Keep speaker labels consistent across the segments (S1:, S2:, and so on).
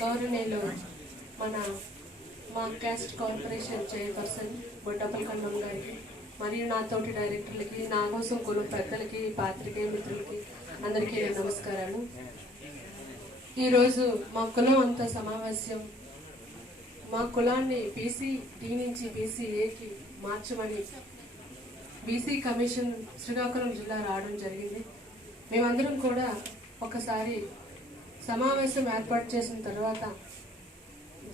S1: గౌరవనీయులు మన మా caste corporation chairperson Boddapal Kannam గారికి మరియు నాతోటి డైరెక్టర్లకి నా కోసం కొన్ని పెద్దలకి పాత్రికేయ మిత్రులకి అందరికీ నమస్కారాలు. ఈరోజు మా కులం అంతా సమావేశం మా కులాన్ని బీసీ డి నుంచి బీసీ ఏకి మార్చమని బీసీ కమిషన్ శ్రీకాకుళం జిల్లా రావడం జరిగింది. మేమందరం కూడా ఒకసారి సమావేశం ఏర్పాటు చేసిన తర్వాత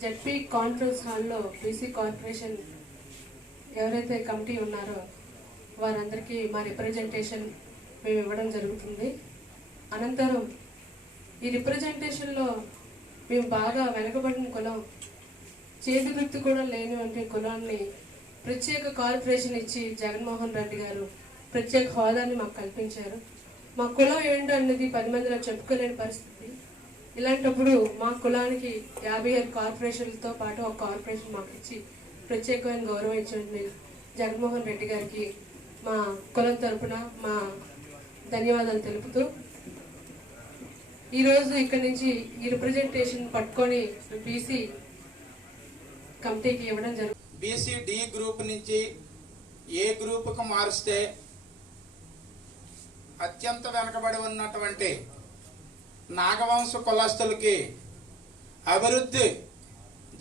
S1: జడ్పీ కాన్ఫరెన్స్ హాల్లో బీసీ కార్పొరేషన్ ఎవరైతే కమిటీ ఉన్నారో వారందరికీ మా రిప్రజెంటేషన్ మేము ఇవ్వడం జరుగుతుంది. అనంతరం ఈ రిప్రజెంటేషన్లో మేము బాగా వెనకబడిన కులం చేతి వృత్తి కూడా లేనివంటి కులాన్ని ప్రత్యేక కార్పొరేషన్ ఇచ్చి జగన్మోహన్ రెడ్డి గారు ప్రత్యేక హోదాని మాకు కల్పించారు. మా కులం ఏంటో అన్నది పది మందిలో చెప్పుకోలేని పరిస్థితి. ఇలాంటప్పుడు మా కులానికి యాభై ఆరు కార్పొరేషన్లతో పాటు ఒక కార్పొరేషన్ మాకు ఇచ్చి ప్రత్యేకమైన గౌరవం ఇచ్చిన జగన్మోహన్ రెడ్డి గారికి మా కులం తరపున మా ధన్యవాదాలు తెలుపుతూ ఈరోజు ఇక్కడి నుంచి ఈ రిప్రజెంటేషన్ పట్టుకొని బీసీ కమిటీకి ఇవ్వడం జరుగుతుంది
S2: బీసీ డి గ్రూప్ నుంచి ఏ గ్రూపుకు మారిస్తే అత్యంత వెనకబడి ఉన్నటువంటి నాగవంశ కులస్తులకి అభివృద్ధి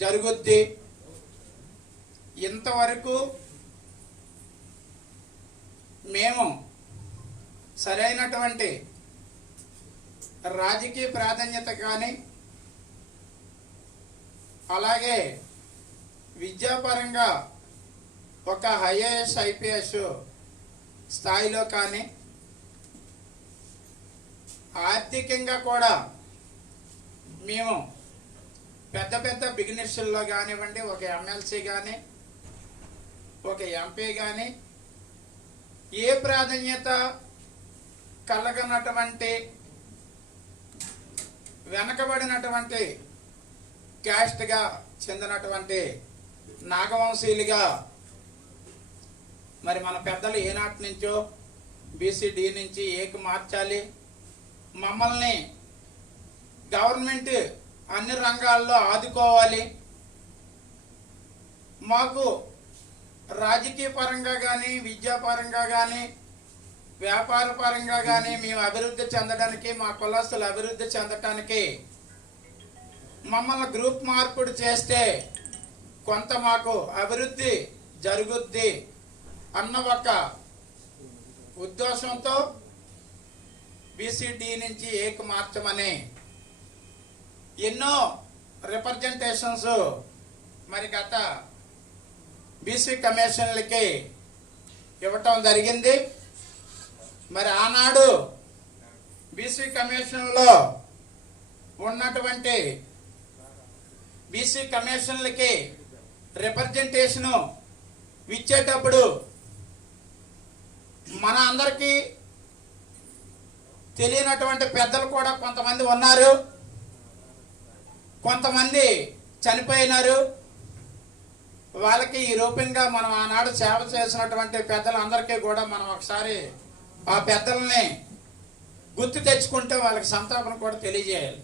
S2: జరుగుద్ది. ఇంతవరకు మేము సరైనటువంటి రాజకీయ ప్రాధాన్యత కానీ అలాగే విద్యాపరంగా ఒక ఐఏఎస్ ఐపీఎస్ స్థాయిలో కానీ ఆర్థికంగా కూడా మేము పెద్ద పెద్ద బిజినెస్ల్లో కానివ్వండి ఒక ఎమ్మెల్సీ కానీ ఒక ఎంపీ కానీ ఏ ప్రాధాన్యత కలగనటువంటి వెనకబడినటువంటి క్యాస్ట్గా చెందినటువంటి నాగవంశీయులుగా మరి మన పెద్దలు ఏనాటి నుంచో బీసీడీ నుంచి ఏకి మార్చాలి. మమ్మల్ని గవర్నమెంట్ అన్ని రంగాల్లో ఆదుకోవాలి. మాకు రాజకీయ పరంగా కానీ విద్యాపరంగా కానీ వ్యాపార పరంగా కానీ మేము అభివృద్ధి చెందడానికి మా కులస్తులు అభివృద్ధి చెందటానికి మమ్మల్ని గ్రూప్ మార్పుడు చేస్తే కొంత మాకు అభివృద్ధి జరుగుద్ది అన్న ఒక ఉద్దేశంతో బీసీడీ నుంచి ఏక మార్చమని ఎన్నో రిప్రజెంటేషన్స్ మరి గత బీసీ కమిషన్లకి ఇవ్వటం జరిగింది. మరి ఆనాడు బీసీ కమిషన్లో ఉన్నటువంటి బీసీ కమిషన్లకి రిప్రజెంటేషను ఇచ్చేటప్పుడు మన అందరికీ తెలియనటువంటి పెద్దలు కూడా కొంతమంది ఉన్నారు. కొంతమంది చనిపోయినారు. వాళ్ళకి ఈ రూపంగా మనం ఆనాడు సేవ చేసినటువంటి పెద్దలందరికీ కూడా మనం ఒకసారి ఆ పెద్దల్ని గుర్తు తెచ్చుకుంటే వాళ్ళకి సంతాపం కూడా తెలియజేయాలి.